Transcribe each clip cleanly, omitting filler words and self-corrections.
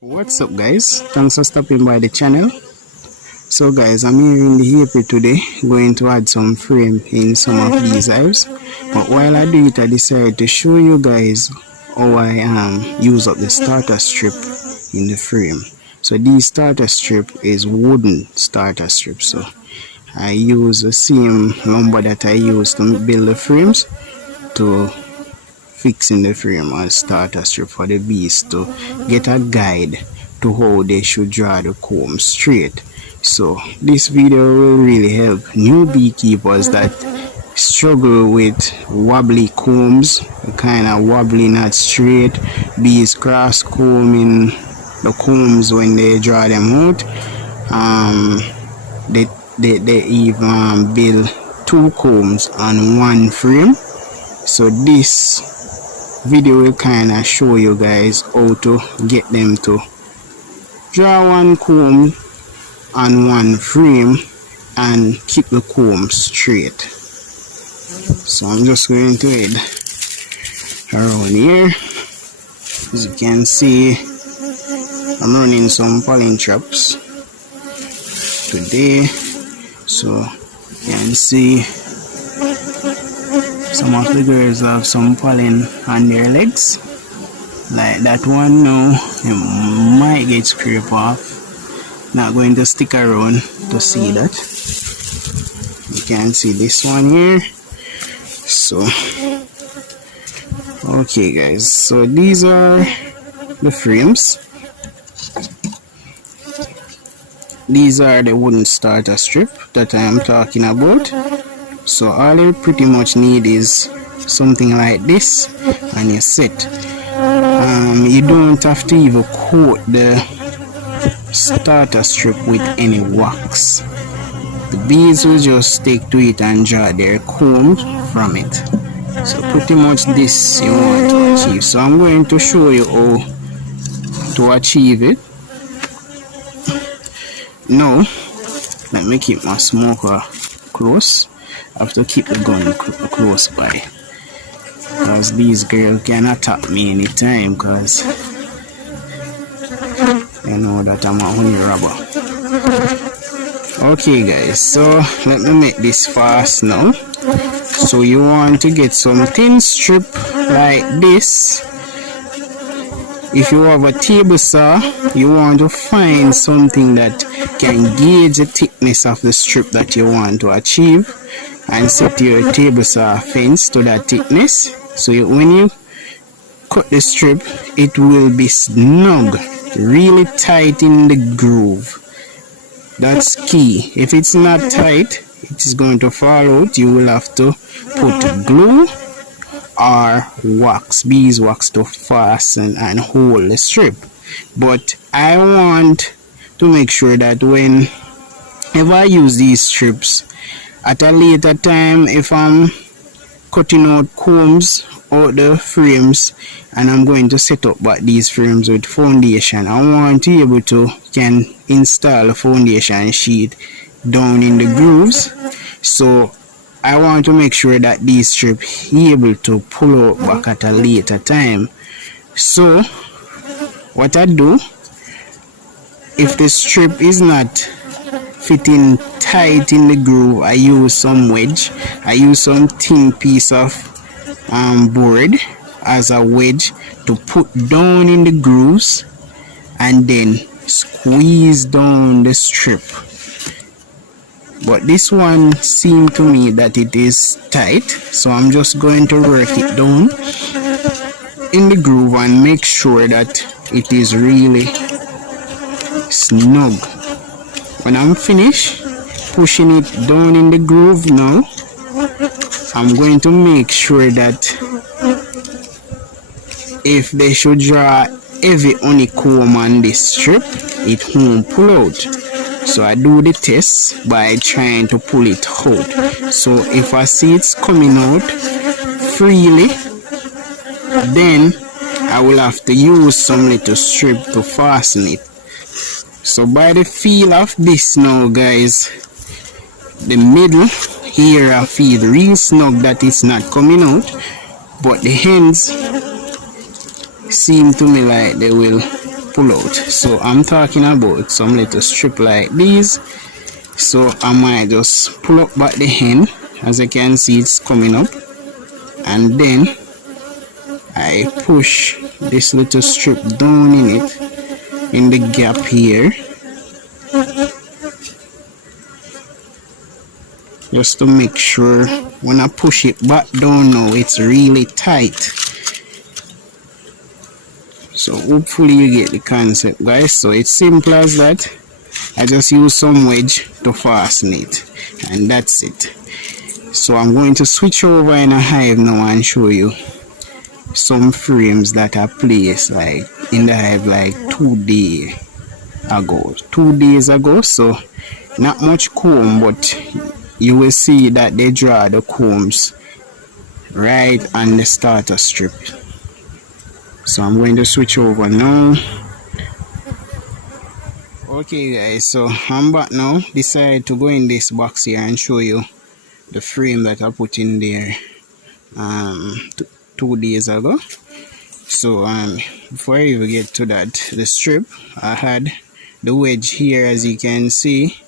What's up guys, thanks for stopping by the channel. So guys, I'm here in the apiary today going to add some frame in some of these hives, but while I do it I decided to show you guys how I use up the starter strip in the frame. So this starter strip is wooden starter strip, so I use the same lumber that I use to build the frames to fixing the frame as starter strip for the bees to get a guide to how they should draw the comb straight. So this video will really help new beekeepers that struggle with wobbly combs, kind of wobbly, not straight, bees cross combing the combs when they draw them out. They even build two combs on one frame. So this video will kind of show you guys how to get them to draw one comb on one frame and keep the comb straight. So I'm just going to head around here. As you can see, I'm running some pollen traps today, so you can see some of the girls have some pollen on their legs, like that one now. It might get scraped off. Not going to stick around to see that. You can see this one here. So okay guys, so these are the frames. These are the wooden starter strip that I am talking about. So all you pretty much need is something like this and you're set. You don't have to even coat the starter strip with any wax. The bees will just take to it and draw their comb from it. So pretty much this you want to achieve. So I'm going to show you how to achieve it. Now let me keep my smoker close. I have to keep the gun close by, because these girls can attack me anytime, because they know that I'm a honey robber. Okay guys, so let me make this fast now. So you want to get some thin strip like this. If you have a table saw, you want to find something that can gauge the thickness of the strip that you want to achieve, and set your table saw fence to that thickness. So when you cut the strip, it will be snug, really tight in the groove. That's key. If it's not tight, it is going to fall out. You will have to put glue or wax, beeswax, to fasten and hold the strip. But I want to make sure that whenever I use these strips, at a later time, if I'm cutting out combs out the frames and I'm going to set up back these frames with foundation, I want to be able to can install a foundation sheet down in the grooves. So I want to make sure that these strips able to pull out back at a later time. So what I do, if the strip is not fitting tight in the groove, I use some wedge. I use some thin piece of board as a wedge to put down in the grooves and then squeeze down the strip. But this one seemed to me that it is tight, so I'm just going to work it down in the groove and make sure that it is really snug. When I'm finished pushing it down in the groove now, I'm going to make sure that if they should draw heavy honeycomb on this strip, it won't pull out. So I do the test by trying to pull it out. So if I see it's coming out freely, then I will have to use some little strip to fasten it. So by the feel of this now guys, the middle here I feel real snug that it's not coming out, but the ends seem to me like they will pull out. So I'm talking about some little strip like these. So I might just pull up back the end. As you can see, it's coming up, and then I push this little strip down in it, in the gap here, just to make sure when I push it back down now it's really tight. So hopefully you get the concept, guys. So it's simple as that. I just use some wedge to fasten it, and that's it. So I'm going to switch over in a hive now and show you some frames that I placed like in the hive like 2 days ago. So not much comb, but you will see that they draw the combs right on the starter strip. So I'm going to switch over now. Okay guys, so I'm back now. Decided to go in this box here and show you the frame that I put in there 2 days ago. So before I even get to that, the strip, I had the wedge here as you can see,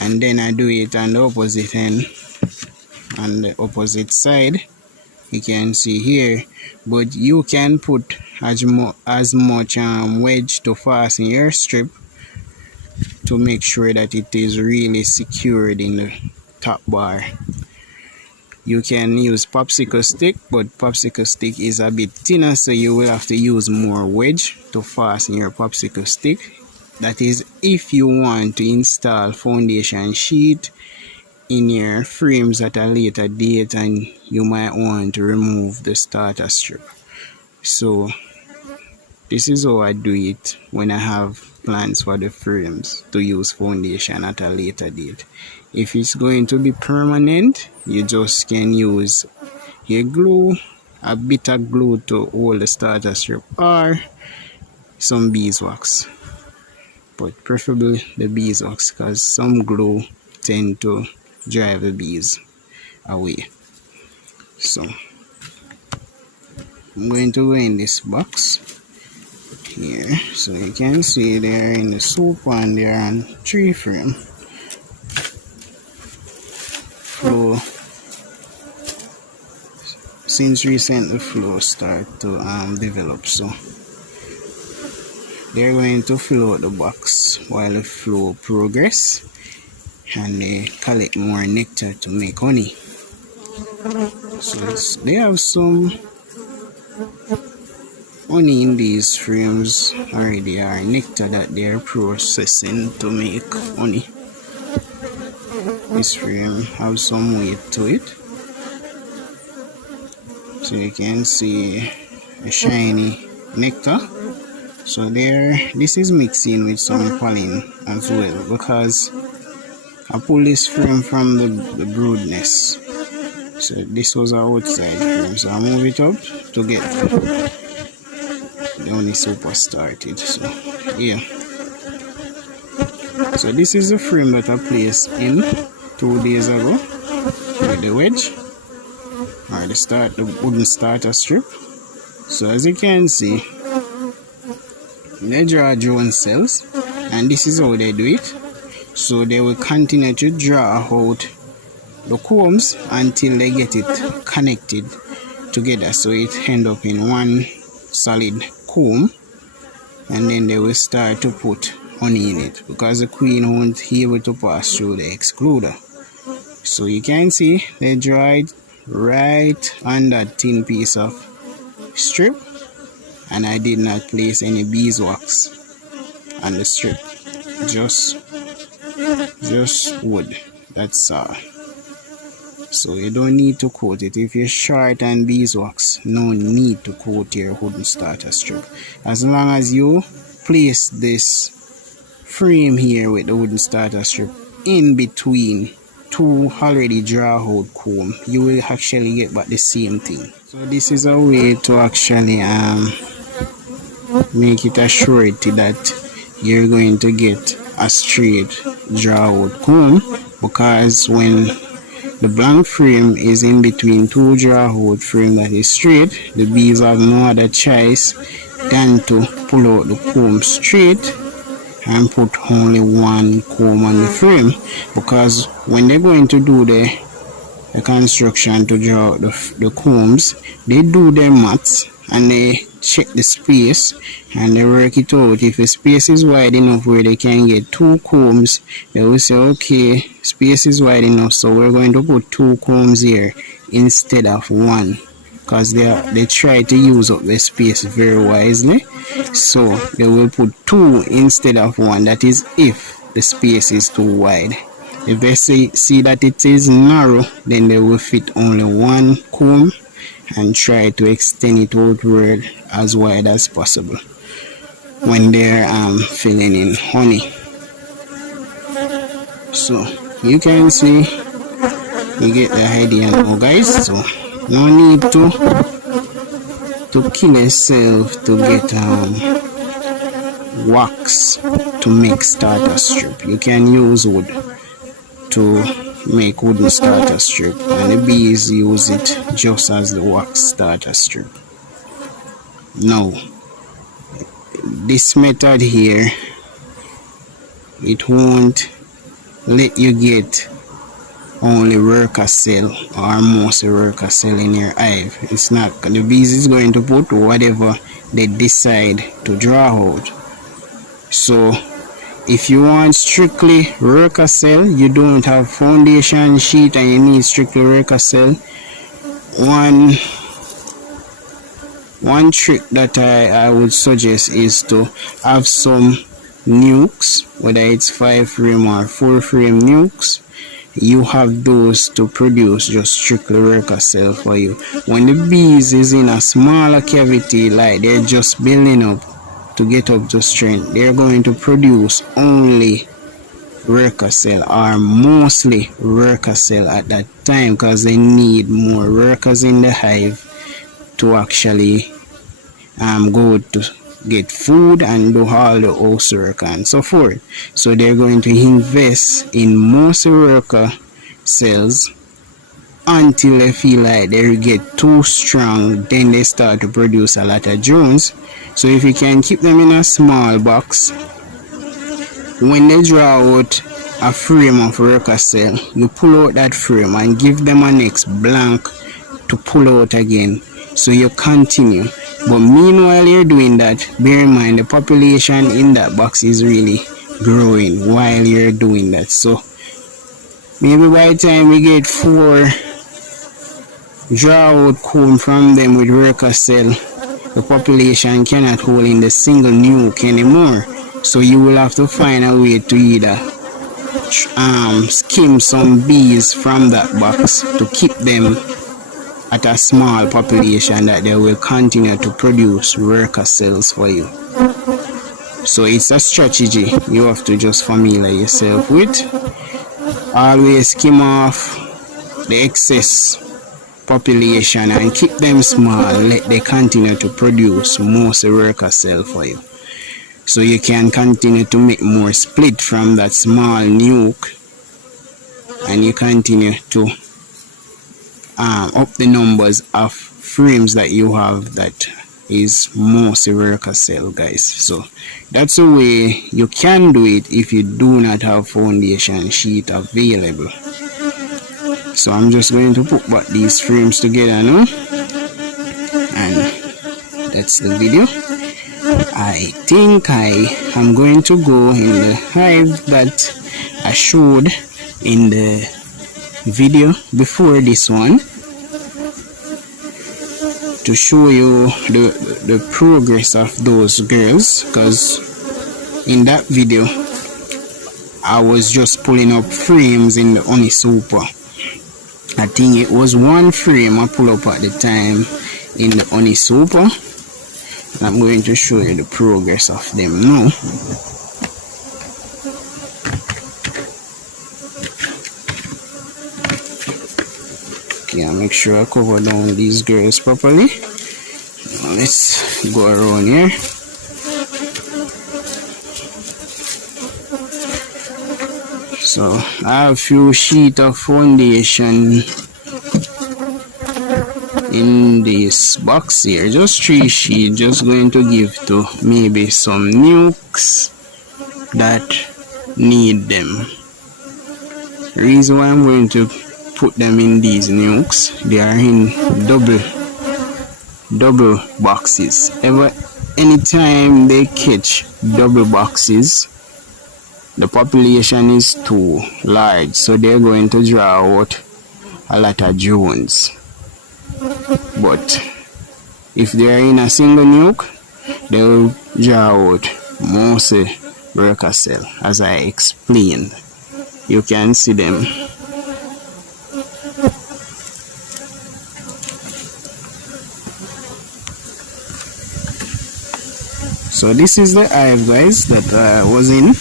and then I do it on the opposite end, on the opposite side, you can see here. But you can put as much wedge to fasten your strip to make sure that it is really secured in the top bar. You can use popsicle stick, but popsicle stick is a bit thinner, so you will have to use more wedge to fasten your popsicle stick. That is if you want to install foundation sheet in your frames at a later date and you might want to remove the starter strip. So this is how I do it when I have plans for the frames to use foundation at a later date. If it's going to be permanent, you just can use a glue, a bit of glue to hold the starter strip, or some beeswax, but preferably the beeswax because some glue tend to drive the bees away. So I'm going to go in this box here, so you can see they're in the soup and they're on 3 frame. Flow, since recently flow start to develop, so they're going to fill out the box while the flow progress, and they collect more nectar to make honey. So they have some honey in these frames already, are nectar that they are processing to make honey. This frame have some weight to it, so you can see a shiny nectar. So there, this is mixing with some pollen as well, because I pull this frame from the brood nest. So this was our outside frame, so I move it up to get the honey super started. So yeah, so this is the frame that I placed in 2 days ago with the wedge, or the wooden starter strip. So as you can see, they draw drone cells, and this is how they do it. So they will continue to draw out the combs until they get it connected together, so it end up in one solid comb, and then they will start to put honey in it, because the queen won't be able to pass through the excluder. So you can see they draw it right on that thin piece of strip, and I did not place any beeswax on the strip, just wood, that's all. So you don't need to coat it. If you're short on beeswax, no need to coat your wooden starter strip. As long as you place this frame here with the wooden starter strip in between 2 already draw out comb, you will actually get back the same thing. So this is a way to actually make it a surety that you're going to get a straight draw out comb, because when the blank frame is in between 2 draw out frame that is straight, the bees have no other choice than to pull out the comb straight and put only one comb on the frame, because when they're going to do the construction to draw out the combs, they do their maths and they check the space and they work it out. If the space is wide enough where they can get 2 combs, they will say, okay, space is wide enough, so we're going to put 2 combs here instead of 1, because they try to use up the space very wisely. So they will put 2 instead of 1. That is if the space is too wide. If they see that it is narrow, then they will fit only 1 comb and try to extend it outward as wide as possible when they're filling in honey. So you can see, you get the idea now, guys. So no need to kill yourself to get wax to make starter strip. You can use wood to make wooden starter strip, and the bees use it just as the wax starter strip. Now this method here, it won't let you get only worker cell or mostly worker cell in your hive. It's not, the bees is going to put whatever they decide to draw out. So if you want strictly worker cell, you don't have foundation sheet and you need strictly worker cell, one trick that I would suggest is to have some nukes, whether it's 5 frame or 4 frame nukes. You have those to produce just strictly worker cell for you. When the bees is in a smaller cavity, like they're just building up to get up to strength, they're going to produce only worker cell or mostly worker cell at that time, because they need more workers in the hive to actually go to get food and do all the housework and so forth. So they're going to invest in mostly worker cells until they feel like they get too strong, then they start to produce a lot of drones. So if you can keep them in a small box, when they draw out a frame of worker cell, you pull out that frame and give them a next blank to pull out again. So you continue. But meanwhile you're doing that, bear in mind the population in that box is really growing while you're doing that. So maybe by the time we get 4 draw out comb from them with worker cell, the population cannot hold in the single nuke anymore. So you will have to find a way to either skim some bees from that box to keep them at a small population that they will continue to produce worker cells for you. So it's a strategy you have to just familiarize yourself with. Always skim off the excess population and keep them small, let they continue to produce most worker cell for you, so you can continue to make more split from that small nuke, and you continue to up the numbers of frames that you have that is mostly worker cell, guys. So that's the way you can do it if you do not have foundation sheet available. So I'm just going to put back these frames together now, and that's the video. I think I am going to go in the hive that I showed in the video before this one to show you the progress of those girls, because in that video I was just pulling up frames in the honey super. I think it was 1 frame I pull up at the time in the honey super. I'm going to show you the progress of them now. Okay, I'll make sure I cover down these girls properly. Now let's go around here. So I have a few sheets of foundation in this box here, just 3 sheets, just going to give to maybe some nukes that need them. The reason why I'm going to put them in these nukes, they are in double boxes. Anytime they catch double boxes, the population is too large, so they're going to draw out a lot of drones. But if they're in a single nuke, they will draw out most worker cell, as I explained. You can see them. So this is the hive, guys, that I was in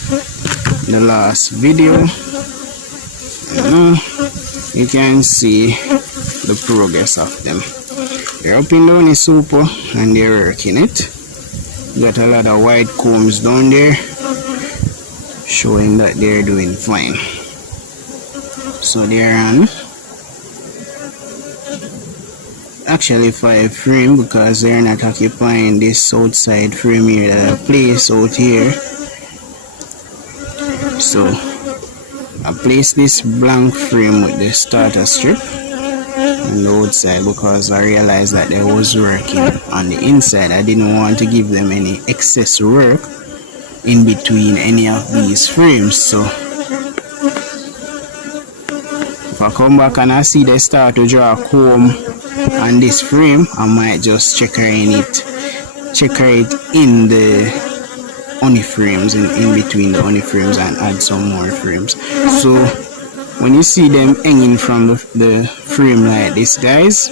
the last video. You can see the progress of them. They're up and down the super and they're working it. Got a lot of white combs down there, showing that they're doing fine. So they're on actually 5 frame, because they're not occupying this outside frame here that I place out here. So I place this blank frame with the starter strip on the outside because I realized that they was working on the inside. I didn't want to give them any excess work in between any of these frames. So if I come back and I see they start to draw a comb on this frame, I might just checker it in the honey frames, in between the honey frames, and add some more frames. So when you see them hanging from the frame like this, guys,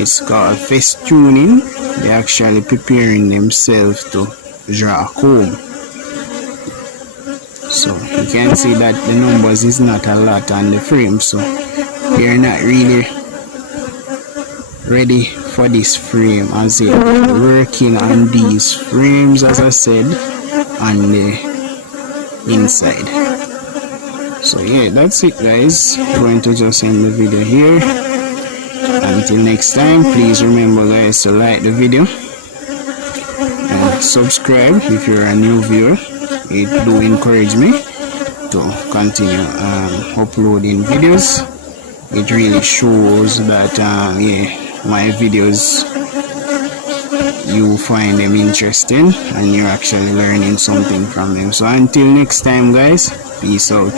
it's called festooning. They're actually preparing themselves to draw a comb. So you can see that the numbers is not a lot on the frame, so they're not really ready for this frame, as they working on these frames, as I said, on the inside. So yeah, that's it, guys. I'm going to just end the video here. Until next time, please remember, guys, to like the video and subscribe if you're a new viewer. It do encourage me to continue uploading videos. It really shows that my videos, you find them interesting and you're actually learning something from them. So until next time, guys, peace out.